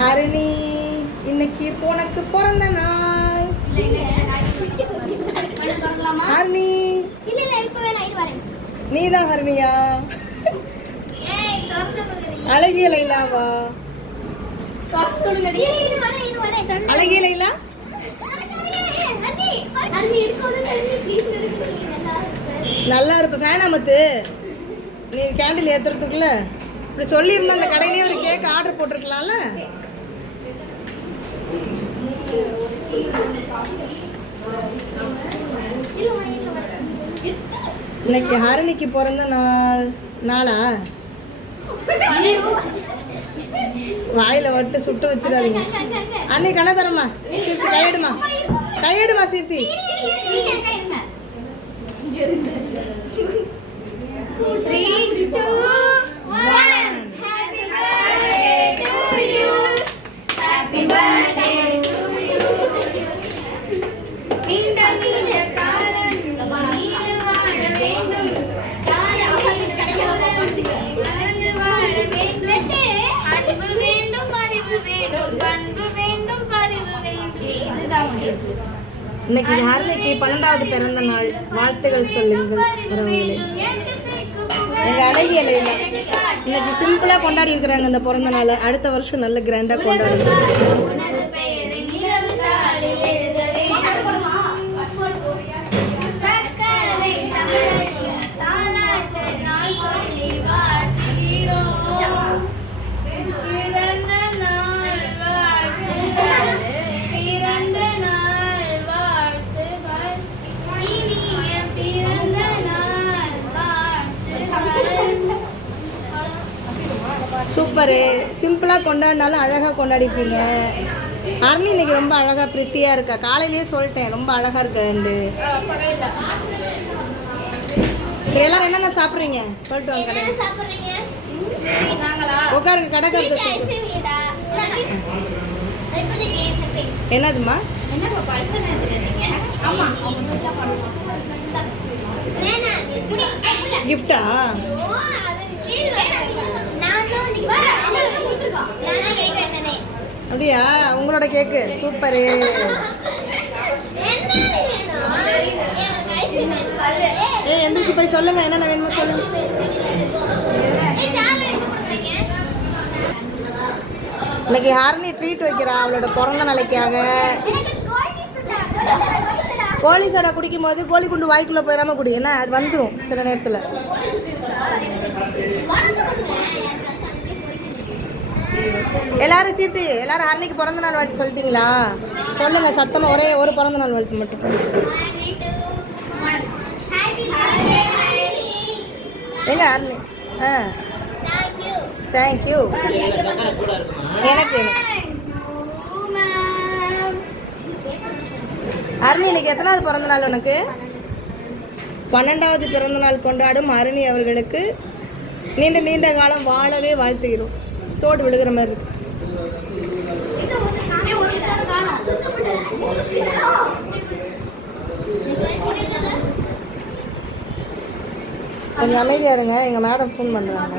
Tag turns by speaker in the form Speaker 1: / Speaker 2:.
Speaker 1: ஹரிணி இன்னைக்கு உனக்கு பிறந்த நாள். ஹரிணி
Speaker 2: நீதான்
Speaker 1: நீ தான் ஹரிணியா அழகிய லைலாவா? அழகிய லைலா?
Speaker 2: நல்லா இருக்கு.
Speaker 1: நல்லா ஃபேன் அமத்து நீ கேண்டில் ஏத்துறதுக்குள்ள. இப்படி சொல்லியிருந்த அந்த கடையிலேயே ஒரு கேக் ஆர்டர் போட்டிருக்கலாம்ல? இன்னைக்கு ஹரிணிக்கு பிறந்த நாள் நாளா? வாயில வட்டு சுட்டு வச்சிடாதீங்க. அன்னை கண்ண தரமா சீர்த்தி கையிடுமா. கையெடுமா சீர்த்தி இன்னைக்கு ஹரிணிக்கு பன்னெண்டாவது பிறந்த நாள். வாழ்த்துகள் சொல்லுங்கள் உறவுகளே எங்க அழகிய லைலா இன்னைக்கு சிம்பிளா கொண்டாடி இருக்கிறாங்க இந்த பிறந்த நாளை. அடுத்த வருஷம் நல்ல கிராண்டா கொண்டாடுங்க சூப்பரு. சிம்பிளா கொண்டாடினாலும் அழகா கொண்டாடிட்டீங்க ஹரணி இன்னைக்கு ரொம்ப அழகா பிரிட்டியா இருக்கா? காலையிலேயே சொல்லிட்டேன் ரொம்ப அழகா இருக்கண்டு சரி எல்லாரும் என்னென்ன சாப்பிட்றீங்க? சொல்லிட்டு வாங்க கடை
Speaker 2: என்ன சாப்பிடுறீங்க? நாங்களா?
Speaker 1: உட்காருங்க கடை
Speaker 2: ஸ்வீட்
Speaker 1: கருத்து
Speaker 2: ஐஸ்கிரீம் இதா இப்போதைக்கு என்ன பேச
Speaker 1: என்னதுமா கிஃப்டா
Speaker 2: ஓ அது கீழ வேணாம் நான் தான் வந்து நான் கொடுத்துருக்கோம் நான் கேக் வெட்டனே
Speaker 1: அப்படியா? உங்களோட கேக்கு சூப்பரு ஏ. எந்திரிச்சு போய் சொல்லுங்க. என்னென்ன வேணுமோ சொல்லுங்க. இன்னைக்கு ஹாரணி ட்ரீட் வைக்கிறா அவளோட பிறந்த நாளைக்காக.
Speaker 2: கோழி சுடா சோடா
Speaker 1: குடிக்கும் போது கோழி குண்டு வாய்க்குள்ளே போயிடாம குடி. ஏன்னா அது வந்துடும் சில நேரத்தில். எல்லாரும் சீர்த்தி எல்லாரும் அன்னைக்கு பிறந்த நாள் வாழ்த்து சொல்லிட்டீங்களா? சொல்லுங்க சத்தமாக ஒரே ஒரு பிறந்த நாள் வாழ்த்து மட்டும் எங்க ஹரணி ஆ. தேங்க்யூ எனக்கு எனக்கு. ஹரணி இன்னைக்கு எத்தனாவது பிறந்த நாள் உனக்கு? பன்னெண்டாவது பிறந்த நாள் கொண்டாடும் அருணி அவர்களுக்கு. நீண்ட நீண்ட காலம் வாழவே வாழ்த்துகிறோம். தோடு விழுகிற மாதிரி இருக்கு. கொஞ்சம் அமைதியா இருங்க எங்கள் மேடம் ஃபோன் பண்ணுறாங்க